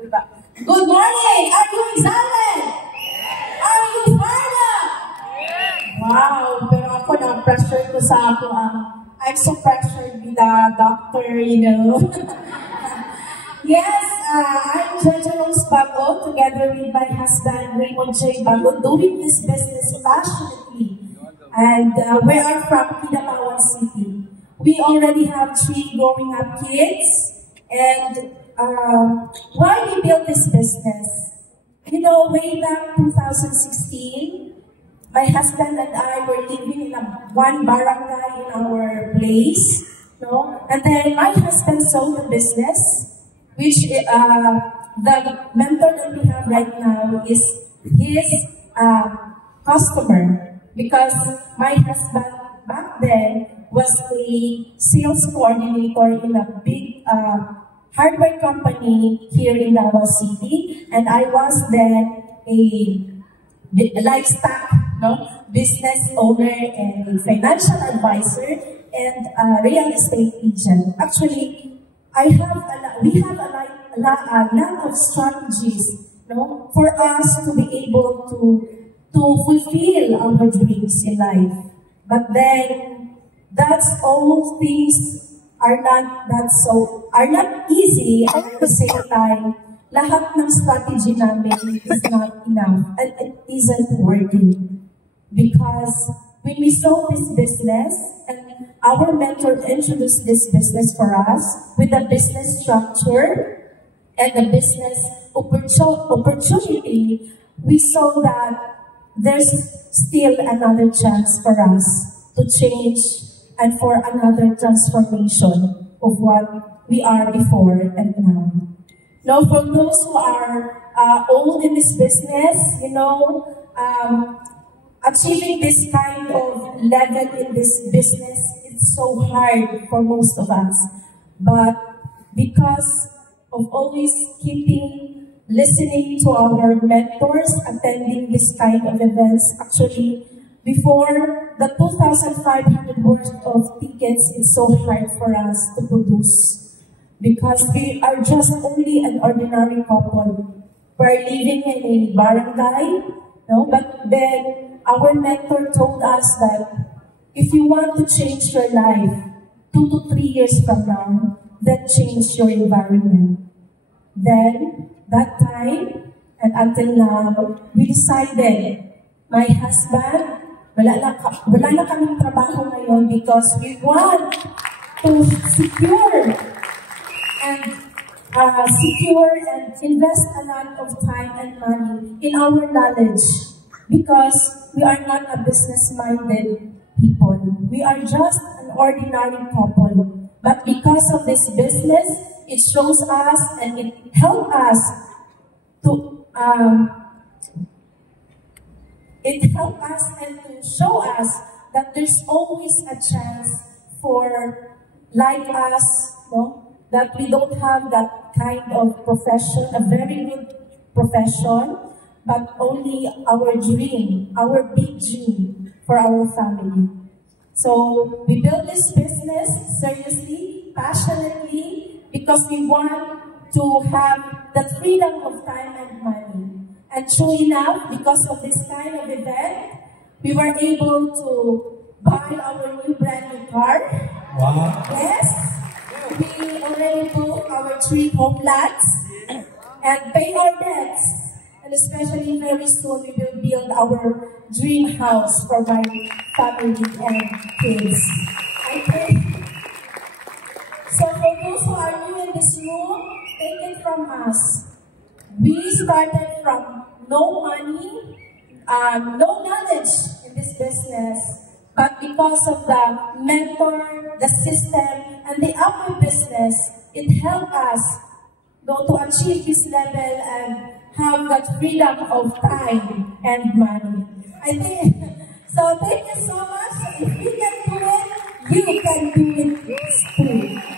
Good morning! Are you excited? Are you fired up? Wow, pero ako na-pressure ko sa ako. I'm so pressured with the doctor, you know. Yes, I'm Jojo Rose Bago, together with my husband, Raymond J. Bago, doing this business passionately. And we are from Kidapawan City. We already have 3 growing up kids. And why we built this business? You know, way back 2016, my husband and I were living in one barangay in our place. No? And then my husband sold the business, which the mentor that we have right now is his customer. Because my husband back then was a sales coordinator in a big hardware company here in Davao City, and I was then a livestock business owner and a financial advisor and a real estate agent. Actually, we have a lot of strategies for us to be able to fulfill our dreams in life. But then, that's all things are not easy, and at the same time, lahat ng strategy namin is not enough and it isn't working. Because when we sold this business, and our mentor introduced this business for us with the business structure and the business opportunity, we saw that there's still another chance for us to change and for another transformation of what we are before and now. Now, for those who are old in this business, achieving this kind of level in this business, it's so hard for most of us. But because of always listening to our mentors, attending this kind of events, actually, before the 2,500 worth of tickets, it's so hard for us to produce because we are just only an ordinary couple. We're living in a barangay, but then our mentor told us that if you want to change your life 2 to 3 years from now, then change your environment. Then, that time, and until now, we decided, my husband, wala na kaming trabaho ngayon because we want to secure and invest a lot of time and money in our knowledge because we are not a business-minded people. We are just an ordinary couple. But because of this business, it shows us and it helps us to and to show us that there's always a chance for, like us, that we don't have that kind of profession, a very good profession, but only our dream, our big dream for our family. So we built this business seriously, passionately, because we want to have the freedom of time and money. And true enough, because of this kind of event, we were able to buy our brand new car. Wow. Yes. We already bought our 3 home lots and pay our debts. And especially very soon, we will build our dream house for my family and kids. I pray. So for those who are new in this room, take it from us. We started from no money, no knowledge in this business, but because of the mentor, the system, and the upper business, it helped us to achieve this level and have that freedom of time and money. I think, so thank you so much. If we can do it, you can do it too.